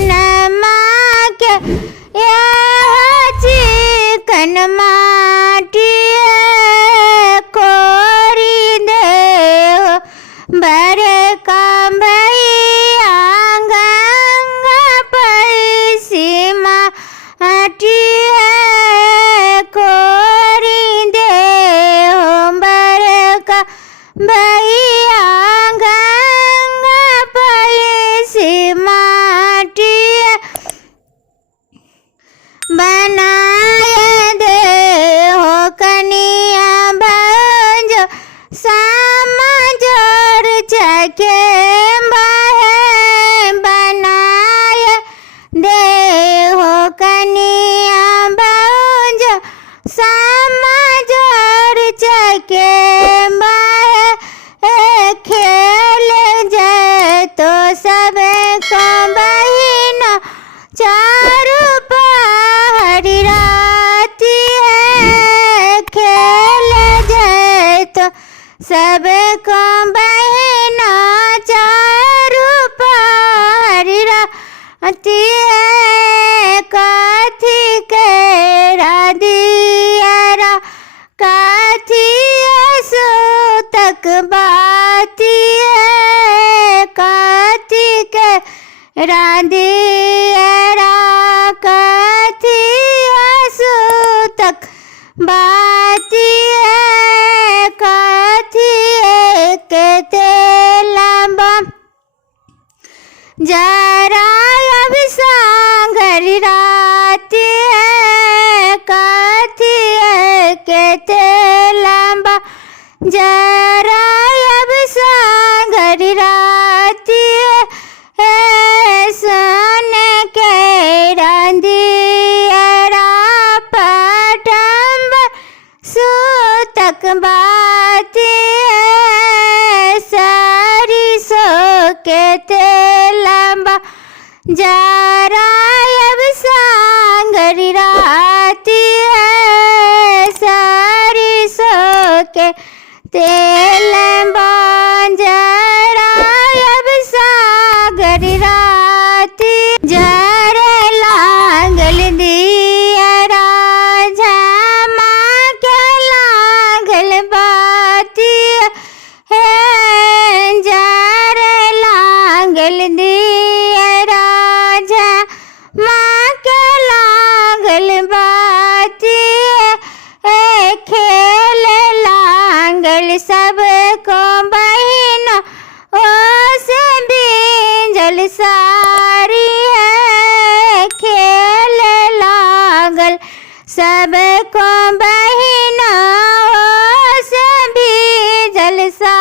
सोनमा के चिकन माटी कोरी दे बड़का भैया गंगा पैसी माटी कोरी दे बड़का भैया गंगा पैसी माटी बनाए दे हो कनिया भंजो समाजोर चके बाहे बनाए दे हो कनिया भंजो समाजोर चके बाहे खेल जाए तो सब को बहिन चारू पहाड़ी राती है खेल जाए तो सब को बहिन चारू पहाड़ी राती है काथी के राधिया काथी सो तक बाती है काथी के राधिया काथी सो तक बाती है काथी के तेलबा जरा अब सांगरी राती है काथी के तेलबा जरा अब सांगरी राती है सोने के रांधिया पटम्ब सूतक बाती है सारी सो के तेलबा जरा अब सांगरी राती है सारी सो के तेलबा जरा अब सांगरी राती जरे लागल दिया राजा माँ के लागल बाती है जरे लागल दिया राजा माँ के लागल बाती है खेल लागल सब को बहिन ओ से बींजल सारी है खेल लागल सब को बहिन ओ से बींजल सारी